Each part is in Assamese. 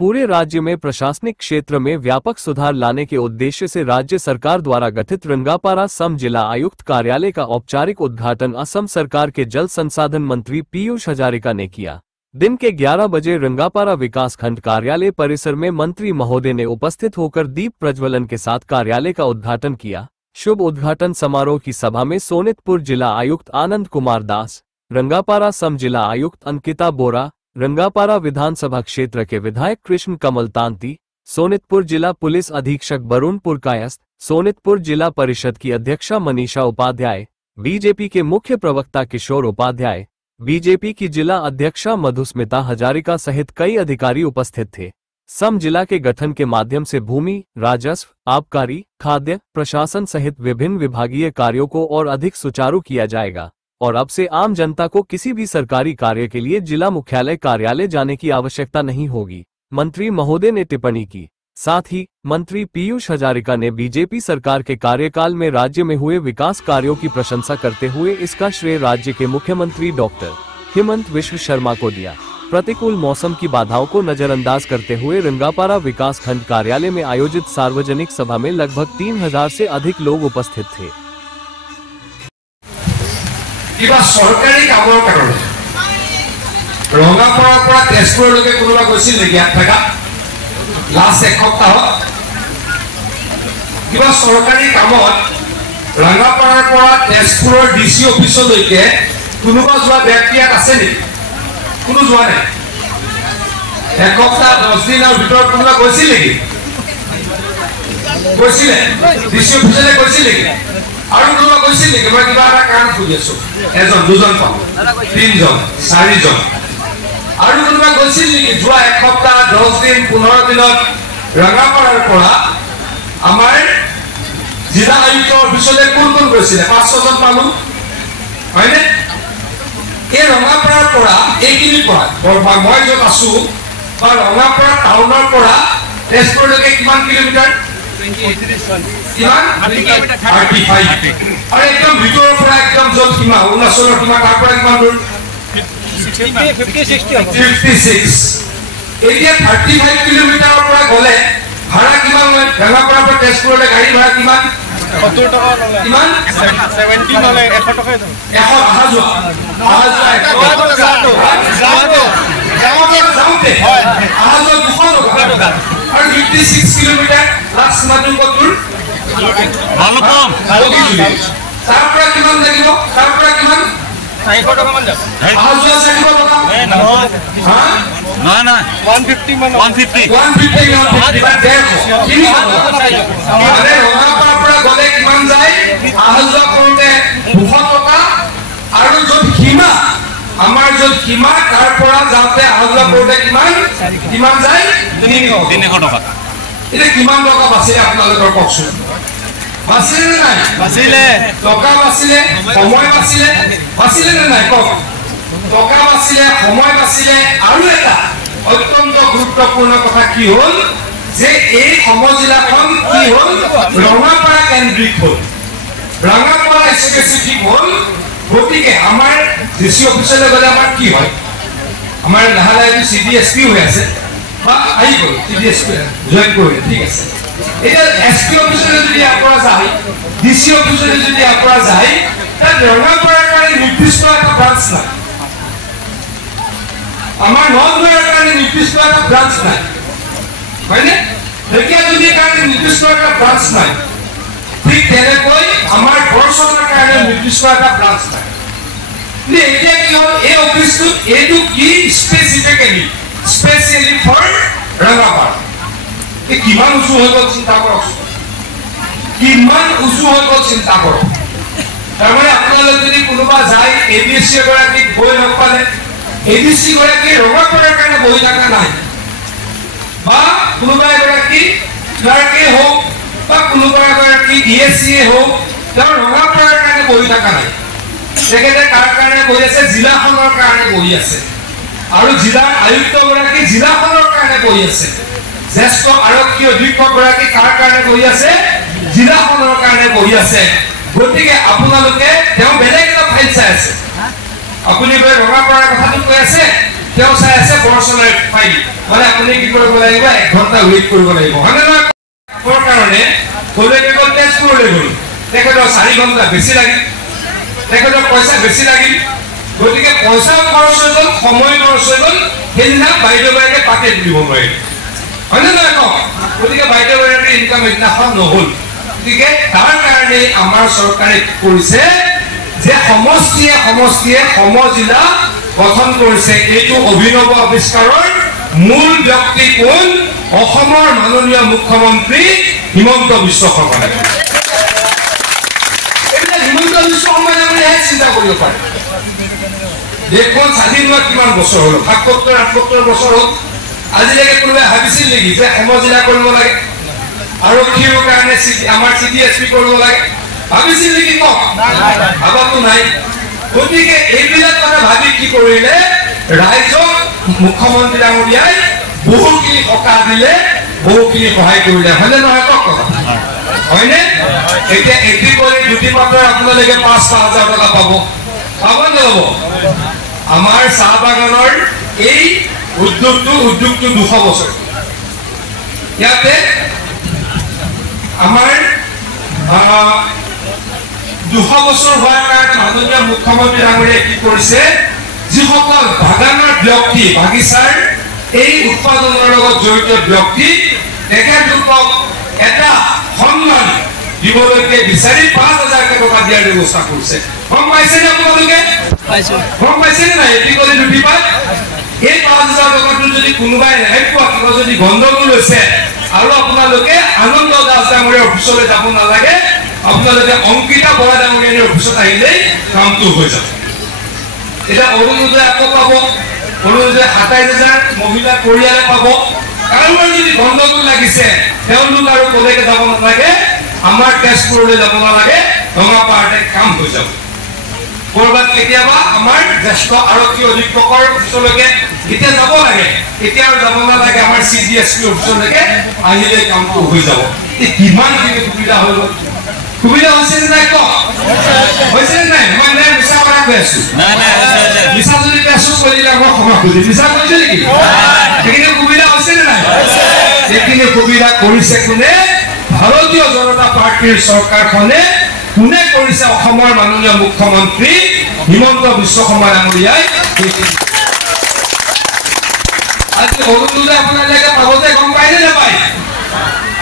पूरे राज्य में प्रशासनिक क्षेत्र में व्यापक सुधार लाने के उद्देश्य से राज्य सरकार द्वारा गठित रंगापारा सम जिला आयुक्त कार्यालय का औपचारिक उद्घाटन असम सरकार के जल संसाधन मंत्री पीयूष हजारिका ने किया। दिन के 11 बजे रंगापारा विकास खंड कार्यालय परिसर में मंत्री महोदय ने उपस्थित होकर दीप प्रज्वलन के साथ कार्यालय का उद्घाटन किया। शुभ उद्घाटन समारोह की सभा में सोनितपुर जिला आयुक्त आनंद कुमार दास, रंगापारा सम जिला आयुक्त अंकिता बोरा, रंगापारा विधानसभा क्षेत्र के विधायक कृष्ण कमल तांती, सोनितपुर जिला पुलिस अधीक्षक वरुण पुरकायस्थ, सोनितपुर जिला परिषद की अध्यक्षा मनीषा उपाध्याय, बीजेपी के मुख्य प्रवक्ता किशोर उपाध्याय, बीजेपी की जिला अध्यक्षा मधुस्मिता हजारिका सहित कई अधिकारी उपस्थित थे। सम जिला के गठन के माध्यम से भूमि, राजस्व, आबकारी, खाद्य, प्रशासन सहित विभिन्न विभागीय कार्यों को और अधिक सुचारू किया जाएगा और अब से आम जनता को किसी भी सरकारी कार्य के लिए जिला मुख्यालय कार्यालय जाने की आवश्यकता नहीं होगी, मंत्री महोदय ने टिप्पणी की। साथ ही मंत्री पीयूष हजारिका ने बीजेपी सरकार के कार्यकाल में राज्य में हुए विकास कार्यों की प्रशंसा करते हुए इसका श्रेय राज्य के मुख्यमंत्री डॉक्टर हेमंत बिश्व शर्मा को दिया। प्रतिकूल मौसम की बाधाओं को नजरअंदाज करते हुए रंगापारा विकास खंड कार्यालय में आयोजित सार्वजनिक सभा में लगभग 3000 से अधिक लोग उपस्थित थे। सरकारी कामर कारण रंगापारा तेजपुरলৈকে কোনোবা গৈছিল নেকি ইয়াত लास्ट एक सप्ताह किबा सरकारी कामत रंगापारार পৰা তেজপুৰৰ ডিসি অফিসলৈকে কোনোবা যোৱা ব্যক্তি আছে নেকি? কোনো যোৱা নাই। এক সপ্তাহ 10 দিনৰ ভিতৰত কোনোবা গৈছিল নেকি? গৈছিলে ডিসি অফিসলৈ গৈছিল নেকি? আৰু কোনোবা গৈছিল নেকি? মই কিবা এটা কাম কৰি আছো, এজন দুজন পাম, তিনজন চাৰিজন আৰু কোনোবা গৈছিল নেকি? যোৱা এক সপ্তাহ 10 দিন 15 দিনত ৰঙাপাৰাৰ পৰা আমাৰ জিলা আয়ুক্ত অফিসলৈ কোন কোন গৈছিলে? 5-6জন পালো, হয়নে? এই ৰঙাপাৰাৰ পৰা এইখিনি পৰা মই য'ত আছো বা ৰঙাপাৰা টাউনৰ পৰা তেজপুৰলৈকে কিমান কিলোমিটাৰ? 35 আৰু একদম ভিতৰৰ পৰা একদম য'ত সীমা অৰুণাচলৰ সীমা তাৰ পৰা কিমান দূৰ? 56 এতিয়া 35 কিলোমিটাৰৰ পৰা গলে ভাড়া কিমান লয়? ৰঙাপাৰাৰ পৰা তেজপুৰলৈ গাড়ী ভাড়া কিমান? 70 টকা লয়। কিমান? 70 লয়। 100 টকা লয়। 100 অহা যোৱা যাওঁতে অহা যোৱা 200 টকা আৰু 56 কিলোমিটাৰ লাষ্ট মাত্ৰ কত? ভালো কম তাৰ পৰা কিমান লাগিব? তাৰ পৰা কিমান? 400 টকা মান যাব। অহা যোৱা 400 টকা না 150 মান 150 আৰে ৰঙাপাৰাৰ পৰা গলে কিমান যায়? অহা যোৱা কৰোতে 200 টকা আৰু য'ত সীমা আমাৰ য'ত সীমা তাৰ পৰা যাওঁতে অহা যোৱা কৰোতে কিমান যায়? 300 টকা। এটা কিমান টকা বাচিলে আপোনালোকৰ কওকচোন? বাচিলে নে নাই? বাচিলে। টকা বাচিলে, সময় বাচিলে, বাচিলে নে নাই কওক? টকা বাচিলে, সময় বাচিলে আৰু এটা অত্যন্ত গুৰুত্বপূৰ্ণ কথা কি হ'ল যে এই সমজিলাখন কি হ'ল? ৰঙাপাৰা কেন্দ্ৰিক হ'ল, ৰঙাপাৰা স্পেচিফিক হ'ল। গতিকে আমাৰ ডিসি অফিসলৈ গ'লে আমাৰ কি হয়? আমাৰ লাহে লাহে CDSP হৈ আছে বা আহি গ'ল, CDSP জইন কৰিলে, ঠিক আছে। এতিয়া SP অফিসলৈ যদি আপোনাৰ যায়, ডিসি অফিসলৈ যদি আপোনাৰ যায়, তাত ৰঙাপাৰাৰ কাৰণে নিৰ্দিষ্ট এটা ব্ৰাঞ্চ নাই, আমাৰ নলবাৰীৰ কাৰণে নিৰ্দিষ্ট এটা ব্ৰাঞ্চ নাই, হয়নে? ঢেকিয়াজুলিৰ কাৰণে নিৰ্দিষ্ট এটা ব্ৰাঞ্চ নাই, ঠিক তেনেকৈ আমাৰ বৰচনৰ কাৰণে নিৰ্দিষ্ট এটা ব্ৰাঞ্চ নাই। এতিয়া কি হ'ল? এই অফিসটো এইটো কি স্পেচিফিকেলি ফৰ ৰঙাপাৰা। কিমান উঁচু হৈ গ'ল চিন্তা কৰক, কিমান উঁচু হৈ গ'ল চিন্তা কৰক। তাৰমানে আপোনালোক যদি কোনোবা যায় ADC এগৰাকীক গৈ নাপালে, ADC গৰাকী ৰঙাপাৰাৰ কাৰণে বহি থকা নাই, বা কোনোবা এগৰাকী ক্লাৰ্কে হওক বা কোনোবা এগৰাকী DSC হওক, তেওঁ ৰঙাপাৰাৰ কাৰণে বহি থকা নাই। তেখেতে কাৰ কাৰণে বহি আছে? জিলাখনৰ কাৰণে বহি আছে। আৰু জিলাৰ আয়ুক্তগৰাকী জিলাখনৰ কাৰণে বহি আছে। জ্যেষ্ঠ আৰক্ষী অধীক্ষকগৰাকী কাৰ কাৰণে বহি আছে? জিলাখনৰ কাৰণে বহি আছে। গতিকে আপোনালোকে তেওঁ বেলেগ এটা ফাইল চাই আছে, আপুনি গৈ ৰঙাপাৰাৰ কথাটো কৈ আছে, তেওঁ চাই আছে বৰচনৰ ফাইল। মানে আপুনি কি কৰিব লাগে? ঘণ্টা ৱেইট কৰিব লাগিব হয়নে নহয় কাৰণে কলেজ তেজপুৰলৈ গ'ল তেখেতৰ 4 ঘণ্টা বেছি লাগিল তেখেতৰ পইচা বেছি লাগিল গতিকে পইচা খৰচ হৈ গ'ল সময় খৰচ হৈ গ'ল সেইদিনা বাইদেউগৰাকীয়ে পাতে তুলিব নোৱাৰিলে হয়নে নহয় কওক গতিকে বাইদেউগৰাকীৰ ইনকাম সেইদিনাখন নহ'ল গতিকে তাৰ কাৰণে আমাৰ চৰকাৰে কি কৰিছে যে সমষ্টিয়ে সমজিলা গঠন কৰিছে এইটো অভিনৱ আৱিষ্কাৰৰ মূল ব্যক্তি কোন অসমৰ মাননীয় মুখ্যমন্ত্ৰী হিমন্ত বিশ্ব শৰ্মা এইবিলাক হিমন্ত বিশ্ব শৰ্মাই চিন্তা কৰিব পাৰে দেশখন স্বাধীন হোৱা কিমান বছৰ হ'ল ৭৭-৭৮ বছৰ হ'ল আজিলৈকে কোনোবাই ভাবিছিল নেকি যে সমজিলা কৰিব লাগে আৰক্ষীৰ কাৰণে আমাৰ CDSP কৰিব লাগে ভাবিছিল নেকি কওক ভাবাটো নাই গতিকে এইবিলাক কথা ভাবি কি কৰিলে ৰাইজক মুখ্যমন্ত্ৰী ডাঙৰীয়াই বহুখিনি সকাহ দিলে বহুখিনি সহায় কৰিলে হয়নে নহয় কওক হয়নে এতিয়া এটি কৰি দুটি পাতৰ আপোনালোকে ৫,০০০ টকা পাব নল'ব আমাৰ চাহ বাগানৰ এই উদ্যোগটো ২০০ বছৰ ইয়াতে আমাৰ ২০০ বছৰ হোৱাৰ কাৰণে মাননীয় মুখ্যমন্ত্ৰী ডাঙৰীয়াই কি কৰিছে যিসকল বাগানৰ ব্যক্তি বাগিচাৰ এই উৎপাদনৰ লগত জড়িত ব্যক্তি তেখেতলোকক এটা সন্মান দিবলৈকে বিচাৰি ৫,০০০ টকা দিয়াৰ ব্যৱস্থা কৰিছে গম পাইছেনে আপোনালোকে গম পাইছেনে নাই এটি কৰি দুটি পাত এই ৫,০০০ টকাটো যদি কোনোবাই নেপোৱা কিবা যদি গণ্ডগোল হৈছে আৰু আপোনালোকে আনন্দ দাস ডাঙৰীয়াৰ অফিচলৈ যাব নালাগে আপোনালোকে অংকিতা বৰা ডাঙৰীয়াৰ অফিচত আহিলেই কামটো হৈ যাব এটা অৰুণোদয় আকৌ পাব অৰুণোদয় ২৭,০০০ মহিলা পৰিয়ালে পাব কাৰোবাৰ যদি গণ্ডগোল লাগিছে তেওঁলোক আৰু কলৈকে যাব নালাগে আমাৰ তেজপুৰলৈ যাব নালাগে ৰঙাপাৰাতে কাম হৈ যাব কৰবাত কেতিয়াবা আমাৰ জ্যেষ্ঠ আৰক্ষী অধীক্ষকৰ অফিচলৈকে এতিয়া যাব লাগে এতিয়া আৰু যাব নালাগে আমাৰ CDSP অফিচলৈকে আহিলে কামটো হৈ যাব কিমানখিনি সুবিধা হৈ গ'ল সুবিধা হৈছে নে নাই কওক হৈছে নে নাই মই মিছা কথা কৈ আছো মিছা যদি পেছো কৈ দিলে মই ক্ষমা খুজি মিছা কৈছে নেকি সেইখিনি সুবিধা হৈছে নে নাই সেইখিনি সুবিধা কৰিছে কোনে ভাৰতীয় জনতা পাৰ্টিৰ চৰকাৰখনে কোনে কৰিছে অসমৰ মাননীয় মুখ্যমন্ত্ৰী হিমন্ত বিশ্ব শৰ্মা ডাঙৰীয়াই আজি অৰুণোদয় আপোনালোকে পাবতে গম পায়নে নাপায়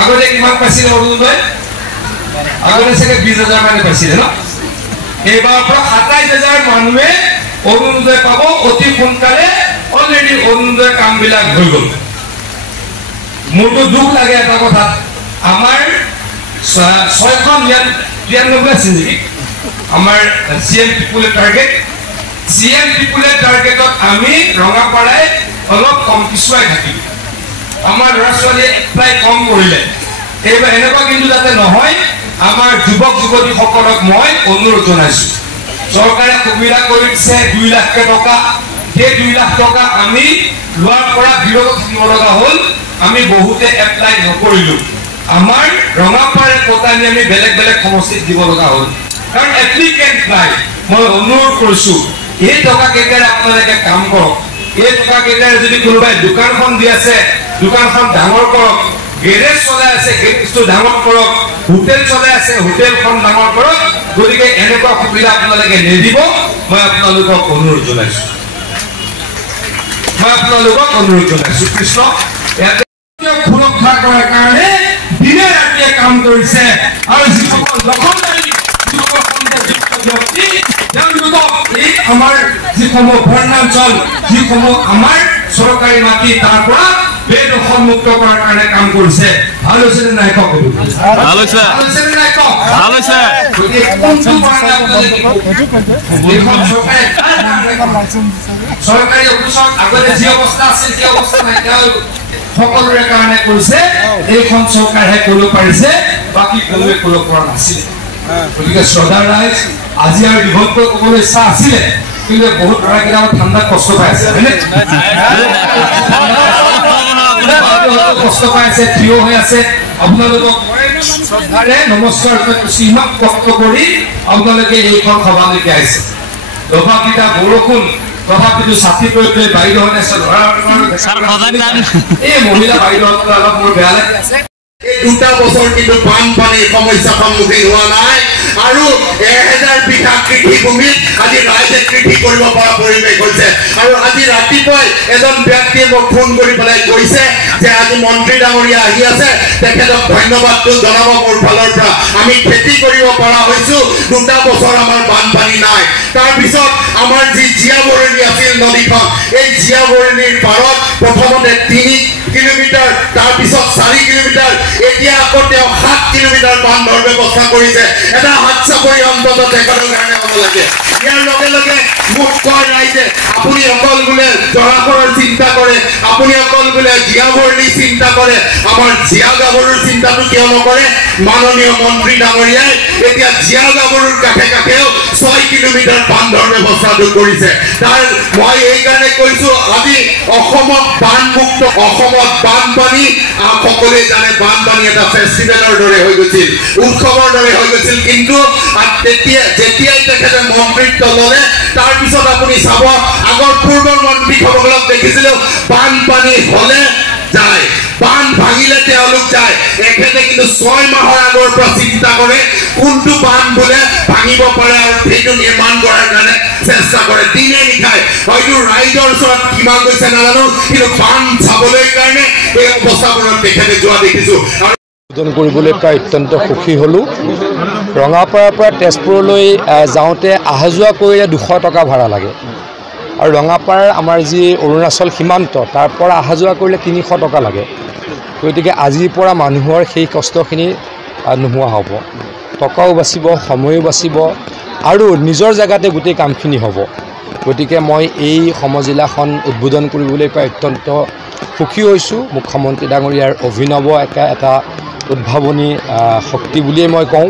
আগতে কিমান পাইছিলে অৰুণোদয় আগতে চাগে ২০,০০০ মানে পাইছিলে ন এইবাৰৰ পৰা ২৭,০০০ মানুহে অৰুণোদয় পাব অতি সোনকালে অলৰেডি অৰুণোদয় কামবিলাক হৈ গ'ল মোৰতো দুখ লাগে এটা কথা আমাৰ 693 আছিল নেকি আমাৰ CM পিপুলৰ টাৰ্গেটত আমি ৰঙাপাৰাই অলপ কম পিছুৱাই থাকিম আমাৰ ল'ৰা ছোৱালীয়ে এপ্লাই কম কৰিলে এইবাৰ এনেকুৱা কিন্তু যাতে নহয় আমাৰ যুৱক যুৱতীসকলক মই অনুৰোধ জনাইছোঁ চৰকাৰে সুবিধা কৰি দিছে ২ লাখ টকা সেই ২ লাখ টকা আমি লোৱাৰ পৰা বিৰত থাকিব লগা হ'ল আমি বহুতে এপ্লাই নকৰিলোঁ আমাৰ ৰঙাপাৰাৰ পতানি আমি বেলেগ বেলেগ সমষ্টিত দিব লগা হ'ল কাৰণ এপ্লিকেণ্ট নাই মই অনুৰোধ কৰিছোঁ এই টকা কেইটাৰে আপোনালোকে কাম কৰক এই টকা কেইটাৰে যদি কোনোবাই দোকানখন দি আছে দোকানখন ডাঙৰ কৰক গেৰেজ চলাই আছে গেৰেজটো ডাঙৰ কৰক হোটেল চলাই আছে হোটেলখন ডাঙৰ কৰক গতিকে এনেকুৱা সুবিধা আপোনালোকে নিদিব মই আপোনালোকক অনুৰোধ জনাইছোঁ কৃষ্ণ ইয়াতে সুৰক্ষা কৰাৰ কাৰণে দিনে ৰাতিয়ে কাম কৰিছে আৰু যিসকল দখলদাৰী যিসকল সন্দেহযুক্ত ব্যক্তি তেওঁলোকক এই আমাৰ যিসমূহ বৰ্ণাঞ্চল যিসমূহ আমাৰ চৰকাৰী মাটি তাৰ পৰা বেদখলমুক্ত কৰাৰ কাৰণে কাম কৰিছে ভাল হৈছে নে নাই কওক ভাল হৈছে নে নাই কওক ভাল হৈছে চৰকাৰী অফিচত আগতে যি অৱস্থা আছিল সেই অৱস্থা নাইকিয়া হৈ সকলোৰে কাৰণে কৰিছে এইখন চৰকাৰে কৰিব পাৰিছে বাকী কোনোৱে কৰিব পৰা নাছিলে গতিকে শ্ৰদ্ধাৰ ৰাইজ আজি আৰু দীঘলকৈ ক'বলৈ ইচ্ছা আছিলে কিন্তু বহুত ল'ৰাকেইটা ঠাণ্ডাত কষ্ট পাই আছে হয়নে কষ্ট পাই আছে থিয় হৈ আছে আপোনালোকক শ্ৰদ্ধাৰে নমস্কাৰ কষ্ট কৰি আপোনালোকে এইখন সভালৈকে আহিছে দবাকেইটা বৰষুণ তথাপিতো ছাতি কৰি পেলাই বাইদেউহঁতে এই মহিলা বাইদেউহঁতৰ অলপ মোৰ বেয়া লাগে আছে। এই 2টা বছৰ কিন্তু বানপানীৰ সমস্যাৰ সন্মুখীন হোৱা নাই আৰু 1000 বিঘা কৃষিভূমিত আজি ৰাইজে কৃষি কৰিব পৰা পৰিৱেশ হৈছে। আৰু আজি ৰাতিপুৱাই এজন ব্যক্তিয়ে মোক ফোন কৰি পেলাই কৈছে যে আজি মন্ত্ৰী ডাঙৰীয়া আহি আছে, তেখেতক ধন্যবাদটো জনাব মোৰ ফালৰ পৰা। আমি খেতি কৰিব পৰা হৈছো, 2টা বছৰ আমাৰ বানপানী নাই। তাৰপিছত আমাৰ যি জীয়াবৰণী আছিল নদীখন, এই জীয়াবৰণীৰ পাৰত প্ৰথমতে 3 কিলোমিটাৰ, তাৰপিছত 4 কিলোমিটাৰ, এতিয়া আকৌ তেওঁ 7 কিলোমিটাৰ বান্ধৰ ব্যৱস্থা কৰিছে। এটা হাত চাপৰি অন্তত তেখেতৰ কাৰণে হ'ব লাগে। ইয়াৰ লগে লগে মোক কয় ৰাইজে আপুনি অকল বোলে জৰাখৰৰ চিন্তা কৰে, আপুনি অকল বোলে জীয়াবৰণী চিন্তা কৰে, আমাৰ জীয়া গাভৰুৰ চিন্তাটো কিয় নকৰে? মাননীয় মন্ত্ৰী ডাঙৰীয়াই এতিয়া জীয়া গাভৰুৰ কাষে কাষেও 6 কিলোমিটাৰ বান্ধৰ ব্যৱস্থাটো কৰিছে। তাৰ মই এইকাৰণে কৈছো আজি অসমত বানমুক্ত, অসমত বানপানী সকলোৱে জানে বানপানী এটা ফেষ্টিভেলৰ দৰে হৈ গৈছিল, উৎসৱৰ দৰে হৈ গৈছিল। কিন্তু যেতিয়াই তেখেতে মন্ত্ৰিত্ব ল'লে তাৰপিছত আপুনি চাব আগৰ পূৰ্বৰ মন্ত্ৰীসকলক দেখিছিলো বানপানী হ'লে যায়, বান ভাঙিলে তেওঁলোক যায়। এখেতে কিন্তু 6 মাহৰ আগৰ পৰা চিন্তা কৰে কোনটো বান বোলে ভাঙিব পাৰে আৰু সেইটো নিৰ্মাণ কৰাৰ কাৰণে চেষ্টা কৰে। দিনে নিশাই হয়তো ৰাইজৰ ওচৰত কিমান গৈছে নাজানো, কিন্তু বান চাবলৈ কাৰণে এই অৱস্থাবোৰত তেখেতে যোৱা দেখিছো। উদ্বোধন কৰিবলৈ প্ৰায় অত্যন্ত সুখী হ'লোঁ। ৰঙাপাৰাৰ পৰা তেজপুৰলৈ যাওঁতে অহা যোৱা কৰিলে 200 টকা ভাড়া লাগে আৰু ৰঙাপাৰাৰ আমাৰ যি অৰুণাচল সীমান্ত তাৰ পৰা অহা যোৱা কৰিলে 300 টকা লাগে। গতিকে আজিৰ পৰা মানুহৰ সেই কষ্টখিনি নোহোৱা হ'ব, টকাও বাচিব, সময়ো বাচিব আৰু নিজৰ জেগাতে গোটেই কামখিনি হ'ব। গতিকে মই এই সমজিলাখন উদ্বোধন কৰিবলৈ প্ৰায় অত্যন্ত সুখী হৈছোঁ। মুখ্যমন্ত্ৰী ডাঙৰীয়াৰ অভিনৱ এটা উদ্ভাৱনী শক্তি বুলিয়েই মই কওঁ,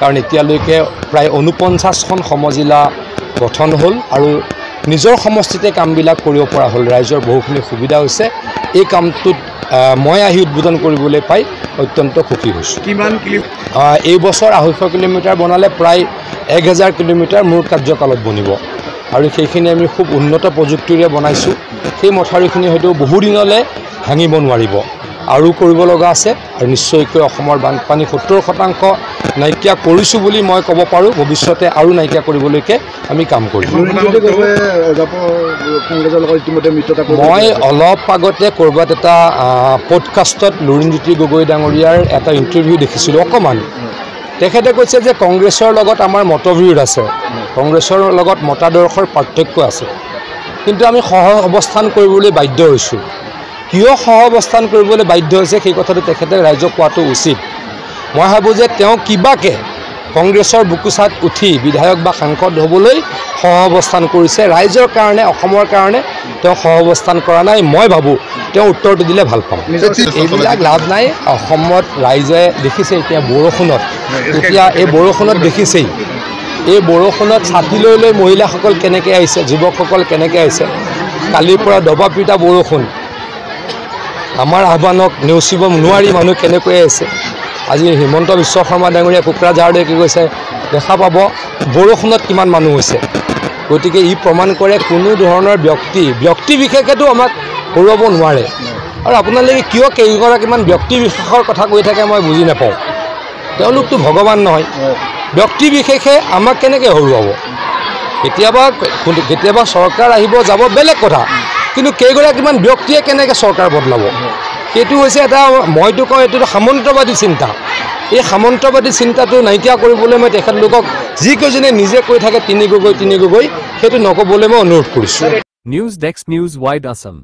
কাৰণ এতিয়ালৈকে প্ৰায় 49খন সমজিলা গঠন হ'ল আৰু নিজৰ সমষ্টিতে কামবিলাক কৰিব পৰা হ'ল। ৰাইজৰ বহুখিনি সুবিধা হৈছে। এই কামটোত মই আহি উদ্বোধন কৰিবলৈ পাই অত্যন্ত সুখী হৈছোঁ। কিমান এই বছৰ 250 কিলোমিটাৰ বনালে প্ৰায় 1000 কিলোমিটাৰ মোৰ কাৰ্যকালত বনিব আৰু সেইখিনি আমি খুব উন্নত প্ৰযুক্তিৰে বনাইছোঁ। সেই মথাউৰিখিনি হয়তো বহুদিনলৈ ভাঙিব নোৱাৰিব, আৰু কৰিব লগা আছে আৰু নিশ্চয়কৈ অসমৰ বানপানী 70% নাইকিয়া কৰিছোঁ বুলি মই ক'ব পাৰোঁ। ভৱিষ্যতে আৰু নাইকিয়া কৰিবলৈকে আমি কাম কৰিম। মই অলপ আগতে ক'ৰবাত এটা পডকাষ্টত লুৰিণজ্যোতি গগৈ ডাঙৰীয়াৰ এটা ইণ্টাৰভিউ দেখিছিলোঁ অকণমান। তেখেতে কৈছে যে কংগ্ৰেছৰ লগত আমাৰ মতবিৰোধ আছে, কংগ্ৰেছৰ লগত মতাদৰ্শৰ পাৰ্থক্য আছে, কিন্তু আমি সহ অৱস্থান কৰিবলৈ বাধ্য হৈছোঁ। কিয় সহ অৱস্থান কৰিবলৈ বাধ্য হৈছে সেই কথাটো তেখেতে ৰাইজক কোৱাটো উচিত। মই ভাবোঁ যে তেওঁ কিবাকে কংগ্ৰেছৰ বুকুচাত উঠি বিধায়ক বা সাংসদ হ'বলৈ সহ অৱস্থান কৰিছে। ৰাইজৰ কাৰণে, অসমৰ কাৰণে তেওঁ সহ অৱস্থান কৰা নাই। মই ভাবোঁ তেওঁ উত্তৰটো দিলে ভাল পাম। এইবিলাক লাভ নাই। অসমত ৰাইজে দেখিছে এতিয়া বৰষুণত, এতিয়া এই বৰষুণত দেখিছেই, এই বৰষুণত ছাতি লৈ লৈ মহিলাসকল কেনেকৈ আহিছে, যুৱকসকল কেনেকৈ আহিছে। কালিৰ পৰা দবাপিটা বৰষুণ, আমাৰ আহ্বানক নেওচিব নোৱাৰি মানুহ কেনেকৈ আছে। আজি হিমন্ত বিশ্ব শৰ্মা ডাঙৰীয়া কোকৰাঝাৰলৈ কি কৈছে দেখা পাব বৰষুণত কিমান মানুহ হৈছে। গতিকে ই প্ৰমাণ কৰে কোনো ধৰণৰ ব্যক্তি বিশেষেতো আমাক হৰুৱাব নোৱাৰে। আৰু আপোনালোকে কিয় কেইগৰাকীমান ব্যক্তি বিশেষৰ কথা কৈ থাকে মই বুজি নাপাওঁ। তেওঁলোকতো ভগৱান নহয়, ব্যক্তি বিশেষে আমাক কেনেকৈ হৰুৱাব। কেতিয়াবা চৰকাৰ আহিব যাব বেলেগ কথা, কিন্তু কেইগৰাকীমান ব্যক্তিয়ে কেনেকৈ চৰকাৰ বদলাব সেইটো হৈছে এটা, মইতো কওঁ এইটো সামন্তবাদী চিন্তা। এই সামন্তবাদী চিন্তাটো নাইকিয়া কৰিবলৈ মই তেখেতলোকক যিকেইজনে নিজে কৈ থাকে তিনি গগৈ সেইটো নক'বলৈ মই অনুৰোধ কৰিছোঁ। News desk, news wide Assam.